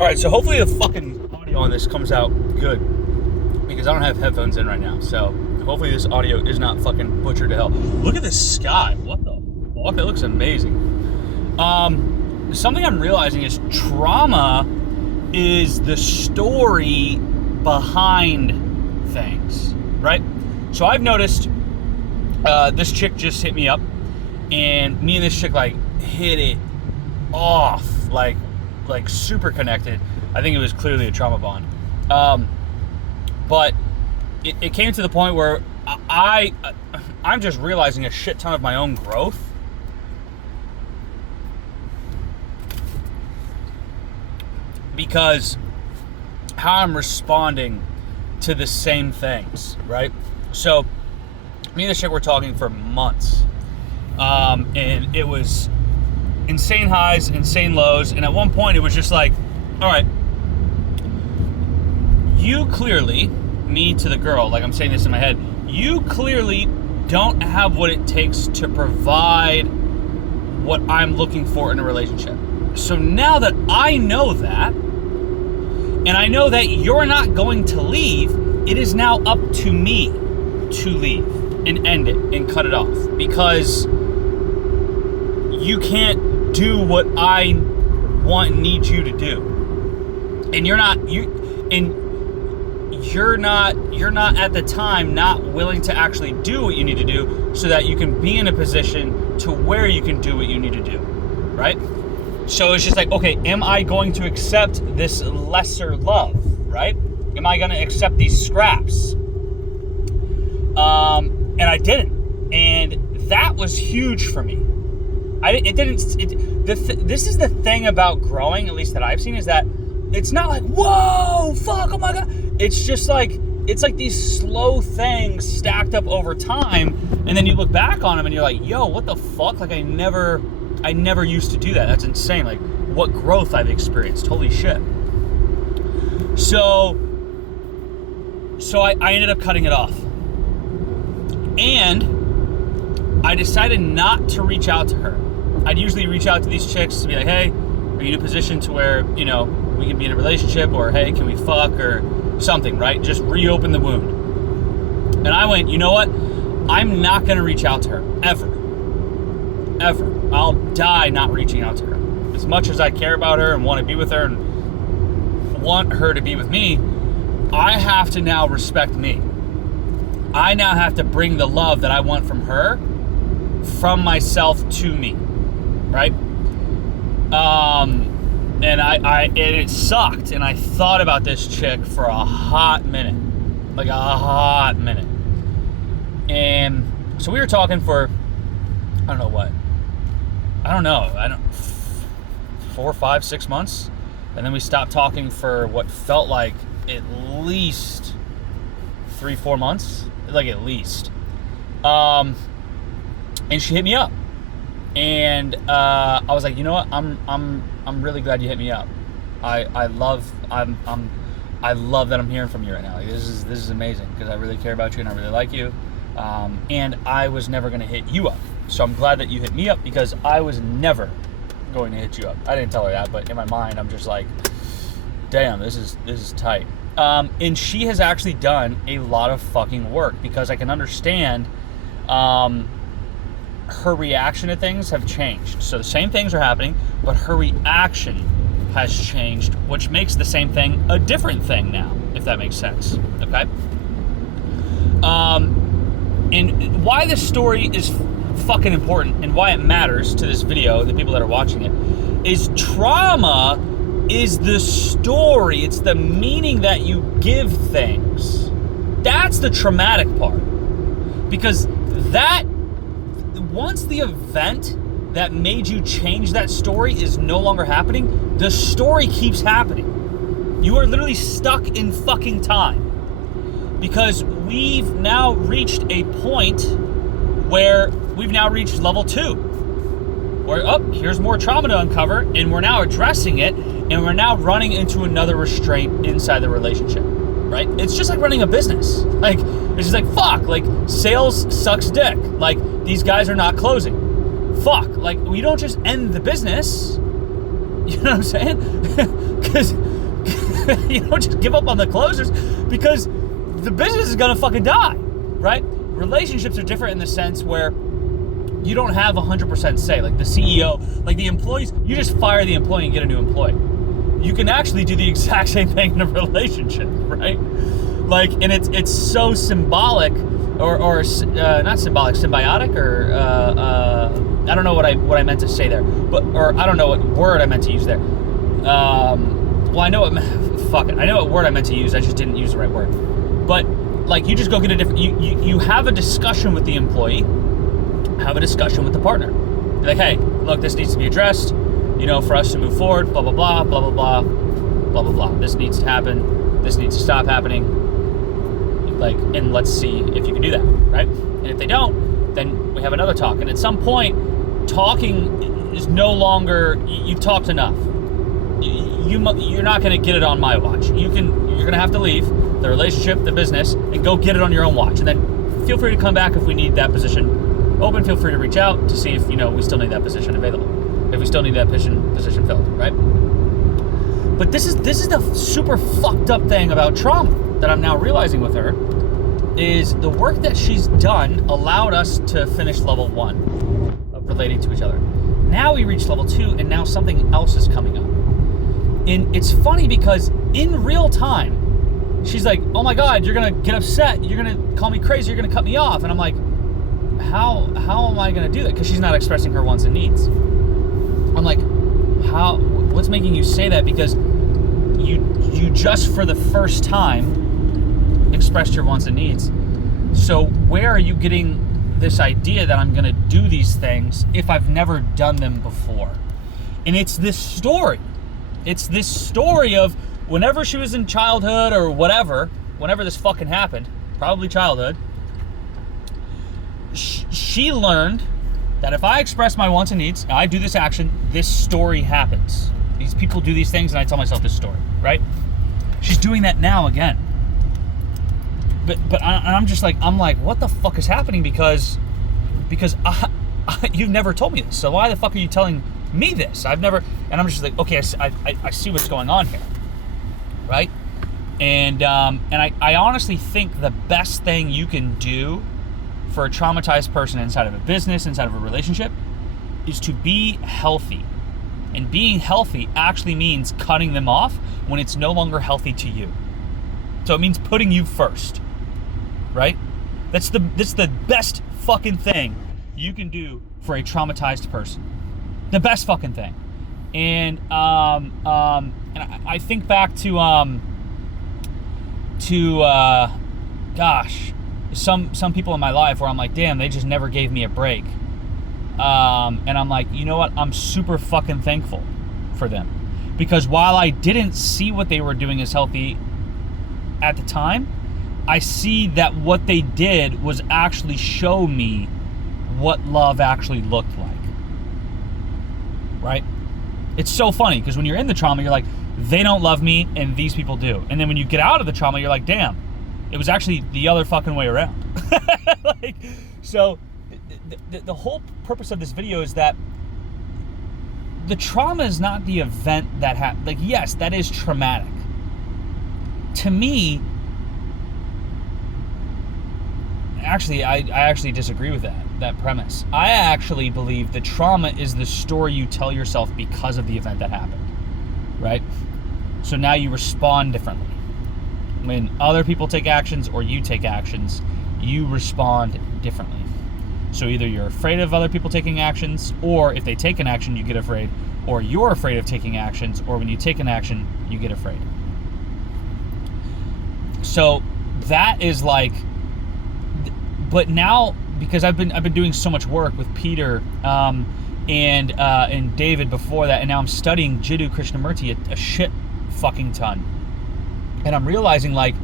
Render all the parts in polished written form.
Alright, so hopefully the fucking audio on this comes out good. Because I don't have headphones in right now. So hopefully this audio is not fucking butchered to hell. Look at the sky. What the fuck? It looks amazing. Something I'm realizing is trauma is the story behind things, right? So I've noticed this chick just hit me up, and me and this chick like hit it off, like super connected. I think it was clearly a trauma bond. But it came to the point where I'm just realizing a shit ton of my own growth. Because how I'm responding to the same things, right? So me and this chick were talking for months. And it was insane highs, insane lows. And at one point it was just like, all right, you clearly, me to the girl, like I'm saying this in my head, you clearly don't have what it takes to provide what I'm looking for in a relationship. So now that I know that, and I know that you're not going to leave, it is now up to me to leave and end it and cut it off, because you can't do what I want and need you to do. And you're not at the time not willing to actually do what you need to do so that you can be in a position to where you can do what you need to do, right? So it's just like, okay, am I going to accept this lesser love, right? Am I going to accept these scraps? And I didn't. And that was huge for me. This is the thing about growing, at least that I've seen, is that it's not like, whoa, fuck, oh my God. It's just like, it's like these slow things stacked up over time. And then you look back on them and you're like, yo, what the fuck? Like I never used to do that. That's insane. Like what growth I've experienced. Holy shit. So I ended up cutting it off. And I decided not to reach out to her. I'd usually reach out to these chicks to be like, hey, are you in a position to where, you know, we can be in a relationship, or hey, can we fuck, or something, right? Just reopen the wound. And I went, you know what? I'm not going to reach out to her, ever. Ever. I'll die not reaching out to her. As much as I care about her and want to be with her and want her to be with me, I have to now respect me. I now have to bring the love that I want from her, from myself to me, right? And it sucked, and I thought about this chick for a hot minute. Like a hot minute. And so we were talking for, I don't know, 4, 5, 6 months. And then we stopped talking for what felt like at least 3, 4 months. Like at least. And she hit me up. And I was like, you know what? I'm really glad you hit me up. I love that I'm hearing from you right now. Like, this is amazing, because I really care about you and I really like you. And I was never going to hit you up. So I'm glad that you hit me up, because I was never going to hit you up. I didn't tell her that, but in my mind, I'm just like, damn, this is tight. And she has actually done a lot of fucking work, because I can understand her reaction to things have changed. So the same things are happening, but her reaction has changed, which makes the same thing a different thing now, if that makes sense. Okay? And why this story is fucking important and why it matters to this video, the people that are watching it, is trauma is the story. It's the meaning that you give things. That's the traumatic part. Because that, once the event that made you change that story is no longer happening, the story keeps happening. You are literally stuck in fucking time. Because we've now reached a point where we've now reached level 2. Where, here's more trauma to uncover, and we're now addressing it, and we're now running into another restraint inside the relationship, right? It's just like running a business. Like, it's just like, fuck, like, sales sucks dick. Like, these guys are not closing. Fuck, like, we don't just end the business. You know what I'm saying? You don't just give up on the closers because the business is gonna fucking die, right? Relationships are different in the sense where you don't have 100% say. Like the CEO, like the employees, you just fire the employee and get a new employee. You can actually do the exact same thing in a relationship, right? Like, and it's so symbolic, or not symbolic, symbiotic, or I don't know what I meant to say there, but or I don't know what word I meant to use there. Well, I know what fuck it, I know what word I meant to use. I just didn't use the right word. But like, you just go get a different. You have a discussion with the employee, have a discussion with the partner. Be like, hey, look, this needs to be addressed. You know, for us to move forward, blah blah blah, blah blah blah, blah blah blah. This needs to happen. This needs to stop happening. Like, and let's see if you can do that, right? And if they don't, then we have another talk. And at some point, talking is no longer, you've talked enough. You're not going to get it on my watch. You're going to have to leave the relationship, the business, and go get it on your own watch. And then feel free to come back if we need that position open. Feel free to reach out to see if, we still need that position available. If we still need that position filled, right? But this is the super fucked up thing about trauma that I'm now realizing with her, is the work that she's done allowed us to finish level 1 of relating to each other. Now we reach level 2, and now something else is coming up. And it's funny because in real time, she's like, oh my God, you're gonna get upset, you're gonna call me crazy, you're gonna cut me off. And I'm like, how am I gonna do that? Because she's not expressing her wants and needs. I'm like, what's making you say that? Because you just for the first time expressed your wants and needs. So where are you getting this idea that I'm gonna do these things if I've never done them before? And it's this story. It's this story of whenever she was in childhood or whatever, whenever this fucking happened, probably childhood, she learned that if I express my wants and needs, I do this action, this story happens. These people do these things and I tell myself this story, right? She's doing that now again. But I'm just like, what the fuck is happening? Because you've never told me this. So why the fuck are you telling me this? I've never, and I'm just like, okay, I see what's going on here, right? And I honestly think the best thing you can do for a traumatized person inside of a business, inside of a relationship, is to be healthy. And being healthy actually means cutting them off when it's no longer healthy to you. So it means putting you first, right? That's the best fucking thing you can do for a traumatized person. The best fucking thing. And I think back to some people in my life where I'm like, damn, they just never gave me a break. And I'm like, you know what? I'm super fucking thankful for them. Because while I didn't see what they were doing as healthy at the time, I see that what they did was actually show me what love actually looked like. Right? It's so funny because when you're in the trauma, you're like, they don't love me and these people do. And then when you get out of the trauma, you're like, damn, it was actually the other fucking way around. So the whole purpose of this video is that the trauma is not the event that happened. Like, yes, that is traumatic. To me, actually, I actually disagree with that premise. I actually believe the trauma is the story you tell yourself because of the event that happened, right? So now you respond differently. When other people take actions or you take actions, you respond differently. So either you're afraid of other people taking actions, or if they take an action, you get afraid, or you're afraid of taking actions, or when you take an action, you get afraid. So that is like, but now, because I've been doing so much work with Peter and David before that, and now I'm studying Jiddu Krishnamurti a shit fucking ton. And I'm realizing like,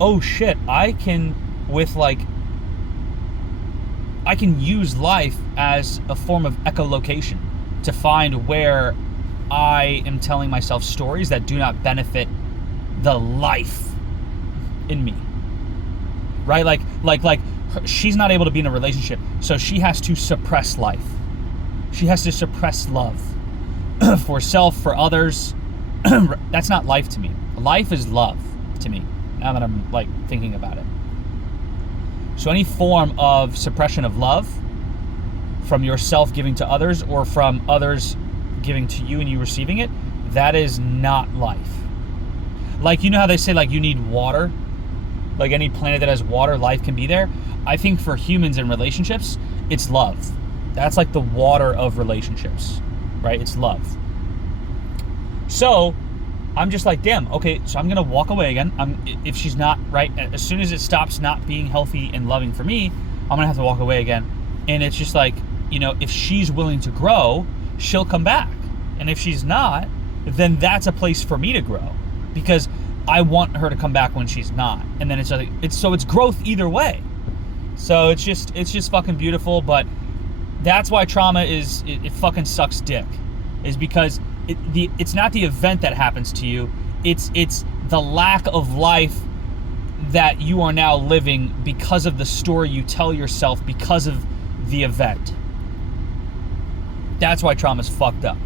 oh shit, I can use life as a form of echolocation to find where I am telling myself stories that do not benefit the life in me. Right? Like she's not able to be in a relationship, so she has to suppress life. She has to suppress love for self, for others, That's not life to me. Life is love to me, now that I'm like thinking about it. So any form of suppression of love from yourself giving to others, or from others giving to you and you receiving it, that is not life. Like, you know how they say, like, you need water? Like, any planet that has water, life can be there. I think for humans and relationships, it's love. That's like the water of relationships, right? It's love. So I'm just like, damn, okay, so I'm gonna walk away again. If she's not, right, as soon as it stops not being healthy and loving for me, I'm gonna have to walk away again. And it's just like, you know, if she's willing to grow, she'll come back. And if she's not, then that's a place for me to grow, because I want her to come back when she's not. And then it's growth either way. So it's just fucking beautiful. But that's why trauma it fucking sucks dick, is because it's not the event that happens to you, it's the lack of life that you are now living because of the story you tell yourself because of the event. That's why trauma's fucked up.